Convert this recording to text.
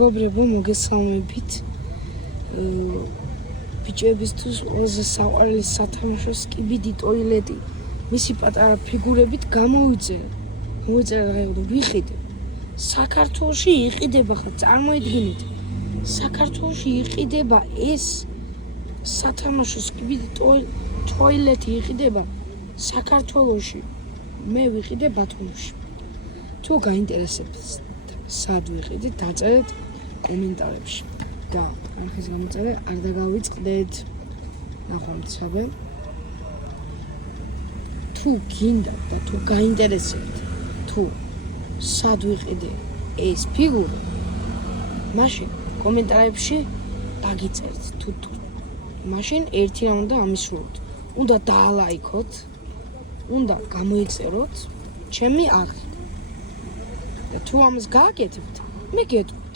მეგობრებო, მოგესალმებით. ბიჭებისთვის ყველაზე საყვარელი სათამაშო სკიბიდი ტოილეტი. მისი პატარა ფიგურებით გამოიწერა ვიხიდე. საქართველოში იყიდება ხო, წარმოიდგინეთ. საქართველოში იყიდება ეს სათამაშო სკიბიდი ტოილეტი იყიდება საქართველოში. მე ვიყიდე ბათუმში. თუ გაინტერესებთ სად ვიყიდით, დაწერეთ კომენტარებში. და არხის გამოწერა არ დაგავიწყდეთ. ნახვამცაბე. თუ გინდა და თუ გაინტერესებთ, თუ სად ვიყიდე ეს ფიგურა, მაშინ კომენტარებში დაგიწერთ თუ მაშინ ერთი რამ უნდა ამისურვოთ. უნდა დაალაიქოთ, უნდა გამოიწეროთ ჩემი არხი. და თუ ამას გააკეთებთ, მე გეტყვით.